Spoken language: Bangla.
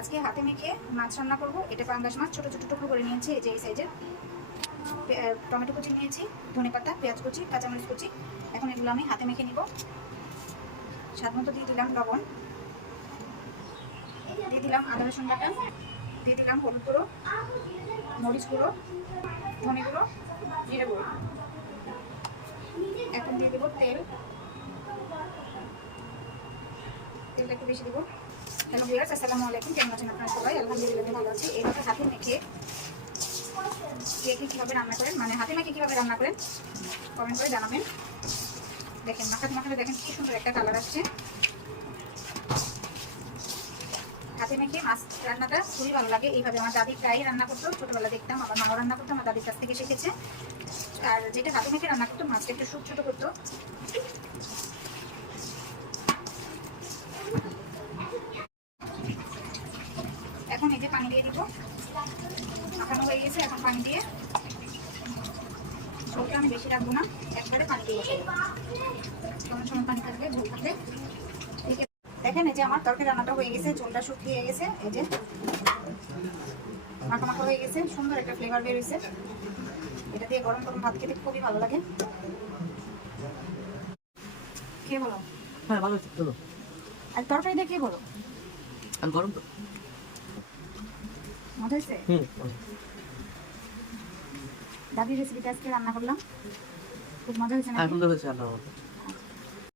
আজকে হাতে মেখে মাছ রান্না করব। এটা পাঙ্গাস মাছ, ছোট ছোট টুকরো করে নিয়েছি, এই যে এই সাইজের। টমেটো কুচি নিয়েছি, ধনেপাতা, পেঁয়াজ কুচি, কাঁচামরিচ কুচি। এখন এগুলো আমি হাতে মেখে নিব। স্বাদ মতো দিয়ে দিলাম লবণ, দিয়ে দিলাম আদা রসুন বাটা, দিয়ে দিলাম হলুদ গুঁড়ো, মরিচ গুঁড়ো, ধনে গুঁড়ো, জিরে গুঁড়ো। এখন দিয়ে দেবো তেল, তেলটা একটু বেশি দেবো। হ্যালো ভিউয়ার্স, আসসালামু আলাইকুম। কেমন আছেন আপনারা সবাই? আলহামদুলিল্লাহ ভালো আছি। এইভাবে হাতে মেখে কে কীভাবে রান্না করেন, মানে হাতে মেখে কীভাবে রান্না করেন কমেন্ট করে জানাবেন। দেখেন মাখাতে মাখাতে দেখেন কি সুন্দর একটা কালার আসছে। হাতে মেখে মাছ রান্নাটা খুবই ভালো লাগে। এইভাবে আমার দাদি প্রায়ই রান্না করতো, ছোটোবেলা দেখতাম। আমার মাও রান্না করতো, আমার দাদির কাছ থেকে শিখেছে। আর যেটা হাতে মেখে রান্না করতো, মাছটা একটু ছোট করতো। এখন এই যে পানি দিয়ে দিব, মাখানো হয়ে গেছে। এখন পানি দিয়ে, ঝোলটা আমি বেশি রাখবো না, একবারে পানি দিয়ে বসাই। সময় সময় পানি থাকবে, ঝোল থাকবে। দেখেন এই যে আমার তরকারি রান্নাটা হয়ে গেছে, ঝোলটা শুকিয়ে গেছে। এই যে মাখা মাখা হয়ে গেছে, সুন্দর একটা ফ্লেভার বের হয়েছে। এটা দিয়ে গরম গরম ভাত খেতে খুবই ভালো লাগে। কে বলো? হ্যাঁ ভালো আছে চলো। আর তরকারি দিয়ে কে বলো? আমি গরম তো। মজা হয়েছে? দাদির রেসিপিটা আজকে রান্না করলাম, খুব মজা হয়েছে না? সুন্দর হয়েছে রান্না।